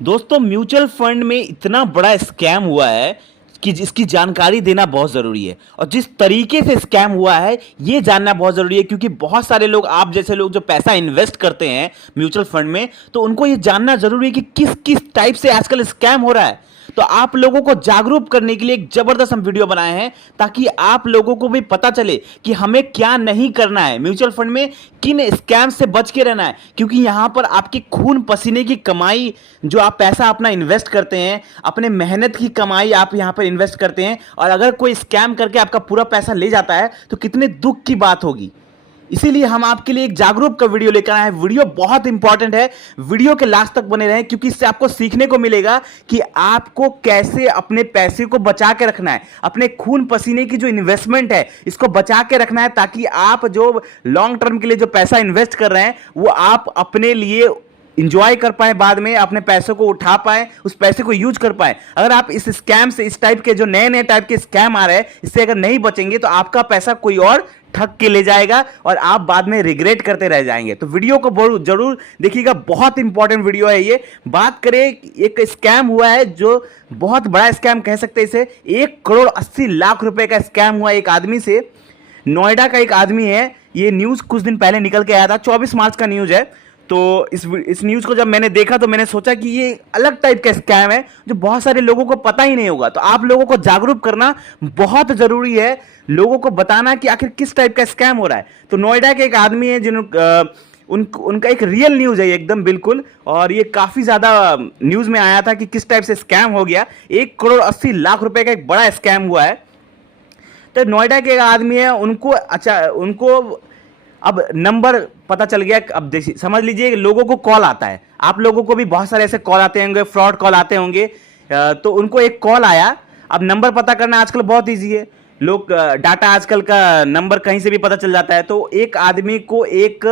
दोस्तों mutual fund में इतना बड़ा स्कैम हुआ है कि जिसकी जानकारी देना बहुत ज़रूरी है। और जिस तरीके से स्कैम हुआ है ये जानना बहुत ज़रूरी है, क्योंकि बहुत सारे लोग, आप जैसे लोग जो पैसा इन्वेस्ट करते हैं म्यूचुअल फंड में, तो उनको ये जानना ज़रूरी है कि किस किस टाइप से आजकल स्कैम हो रहा है। तो आप लोगों को जागरूक करने के लिए एक जबरदस्त हम वीडियो बनाए हैं, ताकि आप लोगों को भी पता चले कि हमें क्या नहीं करना है, म्यूचुअल फंड में किन स्कैम से बच के रहना है। क्योंकि यहां पर आपकी खून पसीने की कमाई, जो आप पैसा अपना इन्वेस्ट करते हैं, अपने मेहनत की कमाई आप यहां पर इन्वेस्ट करते हैं, और अगर कोई स्कैम करके आपका पूरा पैसा ले जाता है तो कितने दुख की बात होगी। इसीलिए हम आपके लिए एक जागरूक का वीडियो लेकर आए हैं। वीडियो बहुत इंपॉर्टेंट है, वीडियो के लास्ट तक बने रहें, क्योंकि इससे आपको सीखने को मिलेगा कि आपको कैसे अपने पैसे को बचा के रखना है, अपने खून पसीने की जो इन्वेस्टमेंट है इसको बचा के रखना है, ताकि आप जो लॉन्ग टर्म के लिए जो पैसा इन्वेस्ट कर रहे हैं वो आप अपने लिए इंजॉय कर पाए, बाद में अपने पैसों को उठा पाए, उस पैसे को यूज कर पाए। अगर आप इस स्कैम से, इस टाइप के जो नए नए टाइप के स्कैम आ रहे हैं, इससे अगर नहीं बचेंगे तो आपका पैसा कोई और ठग के ले जाएगा और आप बाद में रिग्रेट करते रह जाएंगे। तो वीडियो को जरूर देखिएगा, बहुत इंपॉर्टेंट वीडियो है ये। बात करें, एक स्कैम हुआ है जो बहुत बड़ा स्कैम कह सकते हैं इसे। 1 करोड़ 80 लाख रुपए का स्कैम हुआ एक आदमी से। नोएडा का एक आदमी है, ये न्यूज कुछ दिन पहले निकल के आया था, 24 मार्च का न्यूज है। तो इस न्यूज को जब मैंने देखा तो मैंने सोचा कि ये अलग टाइप का स्कैम है जो बहुत सारे लोगों को पता ही नहीं होगा। तो आप लोगों को जागरूक करना बहुत जरूरी है, लोगों को बताना कि आखिर किस टाइप का स्कैम हो रहा है। तो नोएडा के एक आदमी है उनका एक रियल न्यूज है एकदम बिल्कुल, और ये काफी ज्यादा न्यूज में आया था कि किस टाइप से स्कैम हो गया। 1 करोड़ 80 लाख रुपए का एक बड़ा स्कैम हुआ है। तो नोएडा के एक आदमी है, उनको अब नंबर पता चल गया। अब देखिए, समझ लीजिए, लोगों को कॉल आता है, आप लोगों को भी बहुत सारे ऐसे कॉल आते होंगे, फ्रॉड कॉल आते होंगे। तो उनको एक कॉल आया। अब नंबर पता करना आजकल बहुत इजी है, लोग डाटा आजकल का नंबर कहीं से भी पता चल जाता है। तो एक आदमी को एक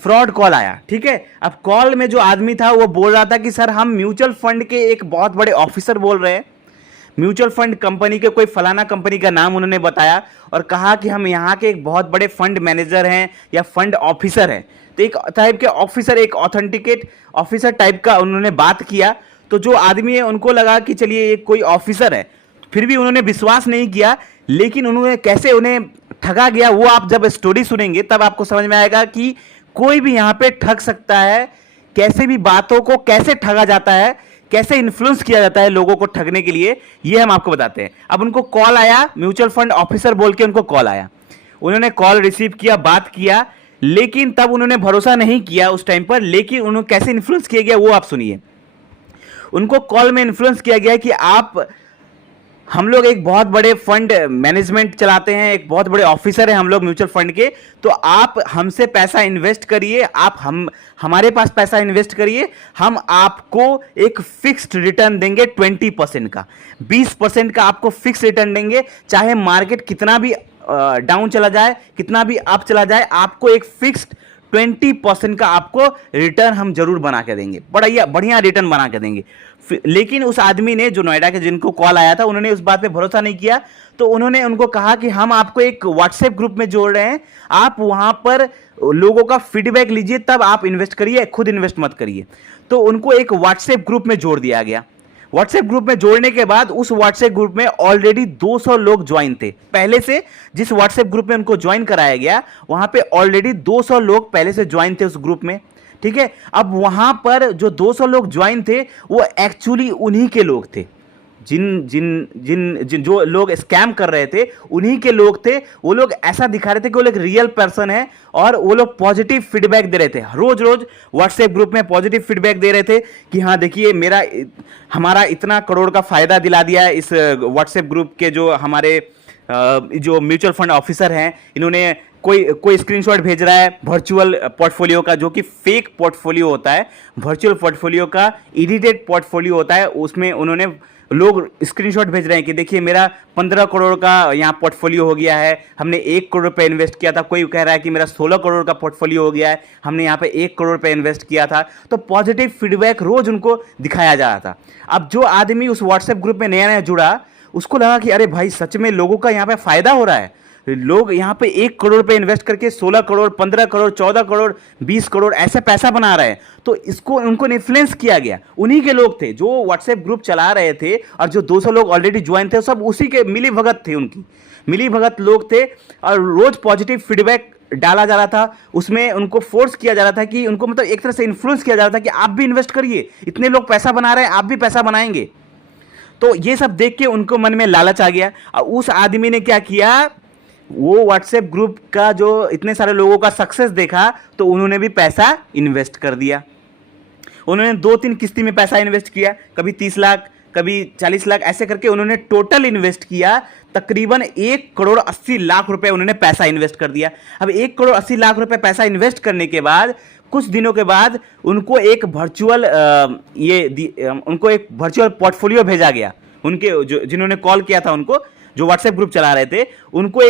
फ्रॉड कॉल आया, ठीक है। अब कॉल में जो आदमी था वो बोल रहा था कि सर, हम म्यूचुअल फंड के एक बहुत बड़े ऑफिसर बोल रहे हैं। म्यूचुअल फंड कंपनी के कोई फलाना कंपनी का नाम उन्होंने बताया और कहा कि हम यहाँ के एक बहुत बड़े फंड मैनेजर हैं या फंड ऑफिसर हैं। तो एक टाइप के ऑफिसर, एक ऑथेंटिकेट ऑफिसर टाइप का उन्होंने बात किया। तो जो आदमी है उनको लगा कि चलिए ये कोई ऑफिसर है, फिर भी उन्होंने विश्वास नहीं किया। लेकिन उन्होंने कैसे उन्हें ठगा गया, वो आप जब स्टोरी सुनेंगे तब आपको समझ में आएगा कि कोई भी यहाँ पे ठग सकता है, कैसे भी बातों को कैसे ठगा जाता है, कैसे इन्फ्लुएंस किया जाता है लोगों को ठगने के लिए, ये हम आपको बताते हैं। अब उनको कॉल आया, म्यूचुअल फंड ऑफिसर बोल के उनको कॉल आया। उन्होंने कॉल रिसीव किया, बात किया, लेकिन तब उन्होंने भरोसा नहीं किया उस टाइम पर। लेकिन उन्होंने कैसे इन्फ्लुएंस किया गया वो आप सुनिए। उनको कॉल में इन्फ्लुएंस किया गया कि हम लोग एक बहुत बड़े फंड मैनेजमेंट चलाते हैं, एक बहुत बड़े ऑफिसर हैं हम लोग म्यूचुअल फंड के, तो आप हमसे पैसा इन्वेस्ट करिए, आप हमारे पास पैसा इन्वेस्ट करिए, हम आपको एक फिक्स्ड रिटर्न देंगे 20% का, 20% का आपको फिक्स रिटर्न देंगे। चाहे मार्केट कितना भी डाउन चला जाए, कितना भी अप चला जाए, आपको एक फिक्स्ड 20% का आपको रिटर्न हम जरूर बना के देंगे, बढ़िया बढ़िया रिटर्न बना के देंगे। लेकिन उस आदमी ने, जो नोएडा के जिनको कॉल आया था, उन्होंने उस बात पे भरोसा नहीं किया। तो उन्होंने उनको कहा कि हम आपको एक व्हाट्सएप ग्रुप में जोड़ रहे हैं, आप वहां पर लोगों का फीडबैक लीजिए, तब आप इन्वेस्ट करिए, खुद इन्वेस्ट मत करिए। तो उनको एक व्हाट्सएप ग्रुप में जोड़ दिया गया। व्हाट्सएप ग्रुप में जोड़ने के बाद उस व्हाट्सएप ग्रुप में ऑलरेडी 200 लोग ज्वाइन थे पहले से। जिस व्हाट्सएप ग्रुप में उनको ज्वाइन कराया गया, वहां पे ऑलरेडी 200 लोग पहले से ज्वाइन थे उस ग्रुप में, ठीक है। अब वहां पर जो 200 लोग ज्वाइन थे वो एक्चुअली उन्हीं के लोग थे, जिन जिन जिन जिन जो लोग स्कैम कर रहे थे उन्हीं के लोग थे। वो लोग ऐसा दिखा रहे थे कि वो लोग रियल पर्सन है, और वो लोग पॉजिटिव फीडबैक दे रहे थे। रोज रोज व्हाट्सएप ग्रुप में पॉजिटिव फीडबैक दे रहे थे कि हाँ देखिए, हमारा इतना करोड़ का फायदा दिला दिया है इस व्हाट्सएप ग्रुप के जो हमारे जो म्यूचुअल फंड ऑफिसर हैं। इन्होंने कोई स्क्रीनशॉट भेज रहा है वर्चुअल पोर्टफोलियो का, जो कि फेक पोर्टफोलियो होता है। वर्चुअल पोर्टफोलियो का एडिटेड पोर्टफोलियो होता है, उसमें उन्होंने लोग स्क्रीनशॉट भेज रहे हैं कि देखिए मेरा 15 करोड़ का यहाँ पोर्टफोलियो हो गया है, हमने 1 करोड़ रुपए इन्वेस्ट किया था। कोई कह रहा है कि मेरा 16 करोड़ का पोर्टफोलियो हो गया है, हमने यहाँ पे 1 करोड़ रुपए इन्वेस्ट किया था। तो पॉजिटिव फीडबैक रोज उनको दिखाया जा रहा था। अब जो आदमी उस व्हाट्सएप ग्रुप में नया नया जुड़ा, उसको लगा कि अरे भाई, सच में लोगों का यहाँ पे फायदा हो रहा है। लोग यहाँ पे 1 करोड़ रुपए इन्वेस्ट करके 16 करोड़, 15 करोड़, 14 करोड़, 20 करोड़ ऐसे पैसा बना रहे हैं। तो इसको उनको इन्फ्लुएंस किया गया। उन्हीं के लोग थे जो व्हाट्सएप ग्रुप चला रहे थे, और जो 200 लोग ऑलरेडी ज्वाइन थे, सब उसी के मिली भगत थे, उनकी मिली भगत लोग थे। और रोज पॉजिटिव फीडबैक डाला जा रहा था, उसमें उनको फोर्स किया जा रहा था कि उनको मतलब एक तरह से इन्फ्लुएंस किया जा रहा था कि आप भी इन्वेस्ट करिए, इतने लोग पैसा बना रहे हैं, आप भी पैसा बनाएंगे। तो ये सब देख के उनको मन में लालच आ गया, और उस आदमी ने क्या किया, वो व्हाट्सएप ग्रुप का जो इतने सारे लोगों का सक्सेस देखा, तो उन्होंने भी पैसा इन्वेस्ट कर दिया। उन्होंने 2-3 किस्ती में पैसा इन्वेस्ट किया, कभी 30 लाख, कभी 40 लाख, ऐसे करके उन्होंने टोटल इन्वेस्ट किया तकरीबन 1,80,00,000 रुपए उन्होंने पैसा इन्वेस्ट कर दिया। अब 1,80,00,000 रुपए पैसा इन्वेस्ट करने के बाद कुछ दिनों के बाद उनको एक वर्चुअल पोर्टफोलियो भेजा गया। उनके जो जिन्होंने कॉल किया था, उनको जो व्हाट्सएप ग्रुप चला रहे थे, उनको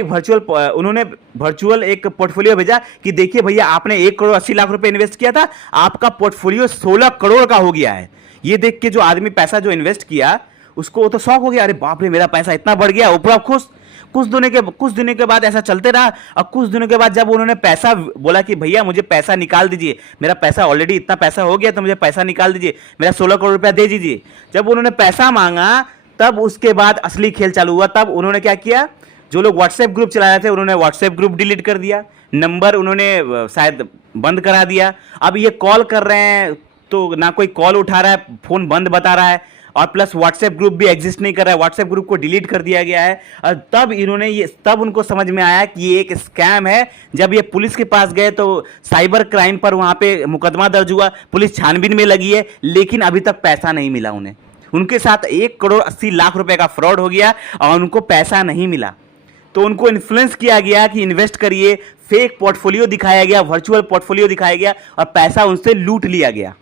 उन्होंने वर्चुअल एक पोर्टफोलियो भेजा कि देखिए भैया, आपने 1,80,00,000 रुपए इन्वेस्ट किया था, आपका पोर्टफोलियो 16 करोड़ का हो गया है। ये देख के जो आदमी पैसा जो इन्वेस्ट किया, उसको तो शौक हो गया, अरे बाप रे, मेरा पैसा इतना बढ़ गया, ऊपर खुश। कुछ दिनों के बाद ऐसा चलते रहा, और कुछ दिनों के बाद जब उन्होंने पैसा बोला कि भैया मुझे पैसा निकाल दीजिए, मेरा पैसा ऑलरेडी इतना पैसा हो गया, तो मुझे पैसा निकाल दीजिए, मेरा 16 करोड़ रुपया दे दीजिए। जब उन्होंने पैसा मांगा, तब उसके बाद असली खेल चालू हुआ। तब उन्होंने क्या किया, जो लोग व्हाट्सएप ग्रुप चला रहे थे, उन्होंने व्हाट्सएप ग्रुप डिलीट कर दिया, नंबर उन्होंने शायद बंद करा दिया। अब ये कॉल कर रहे हैं तो ना कोई कॉल उठा रहा है, फोन बंद बता रहा है, और प्लस व्हाट्सएप ग्रुप भी एग्जिस्ट नहीं कर रहा है, व्हाट्सएप ग्रुप को डिलीट कर दिया गया है। और तब उनको समझ में आया कि ये एक स्कैम है। जब ये पुलिस के पास गए तो साइबर क्राइम पर वहां पे मुकदमा दर्ज हुआ, पुलिस छानबीन में लगी है, लेकिन अभी तक पैसा नहीं मिला उन्हें। उनके साथ 1,80,00,000 रुपए का फ्रॉड हो गया और उनको पैसा नहीं मिला। तो उनको इन्फ्लुएंस किया गया कि इन्वेस्ट करिए, फेक पोर्टफोलियो दिखाया गया, वर्चुअल पोर्टफोलियो दिखाया गया, और पैसा उनसे लूट लिया गया।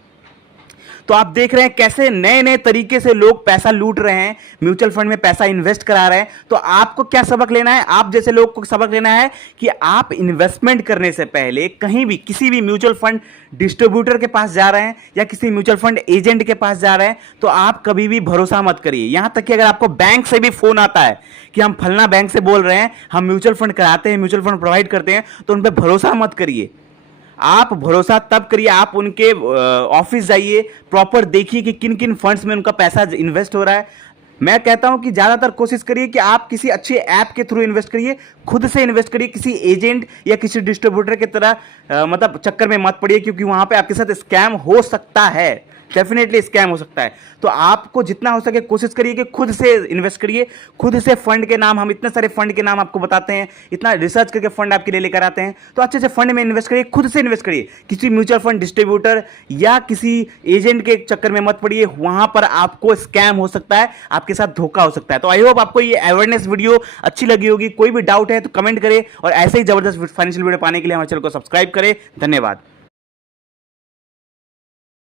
तो आप देख रहे हैं कैसे नए नए तरीके से लोग पैसा लूट रहे हैं, म्यूचुअल फंड में पैसा इन्वेस्ट करा रहे हैं। तो आपको क्या सबक लेना है, आप जैसे लोग को सबक लेना है कि आप इन्वेस्टमेंट करने से पहले कहीं भी किसी भी म्यूचुअल फंड डिस्ट्रीब्यूटर के पास जा रहे हैं या किसी म्यूचुअल फंड एजेंट के पास जा रहे हैं, तो आप कभी भी भरोसा मत करिए। यहां तक कि अगर आपको बैंक से भी फोन आता है कि हम फलना बैंक से बोल रहे हैं, हम म्यूचुअल फंड कराते हैं, म्यूचुअल फंड प्रोवाइड करते हैं, तो उन पर भरोसा मत करिए। आप भरोसा तब करिए, आप उनके ऑफिस जाइए, प्रॉपर देखिए कि किन किन फंड्स में उनका पैसा इन्वेस्ट हो रहा है। मैं कहता हूं कि ज्यादातर कोशिश करिए कि आप किसी अच्छे ऐप के थ्रू इन्वेस्ट करिए, खुद से इन्वेस्ट करिए, किसी एजेंट या किसी डिस्ट्रीब्यूटर की तरह मतलब चक्कर में मत पड़िए, क्योंकि वहां पे आपके साथ स्कैम हो सकता है, डेफिनेटली स्कैम हो सकता है। तो आपको जितना हो सके कोशिश करिए कि खुद से इन्वेस्ट करिए, खुद से फंड के नाम, हम इतने सारे फंड के नाम आपको बताते हैं, इतना रिसर्च करके फंड आपके लिए लेकर आते हैं। तो अच्छे से फंड में इन्वेस्ट करिए, खुद से इन्वेस्ट करिए, किसी म्यूचुअल फंड डिस्ट्रीब्यूटर या किसी एजेंट के चक्कर में मत पड़िए, वहां पर आपको स्कैम हो सकता है, आपके साथ धोखा हो सकता है। तो आई होप आपको ये अवेयरनेस वीडियो अच्छी लगी होगी। कोई भी डाउट है तो कमेंट करें, और ऐसे ही जबरदस्त फाइनेंशियल वीडियो पाने के लिए हमारे चैनल को सब्सक्राइब करें। धन्यवाद।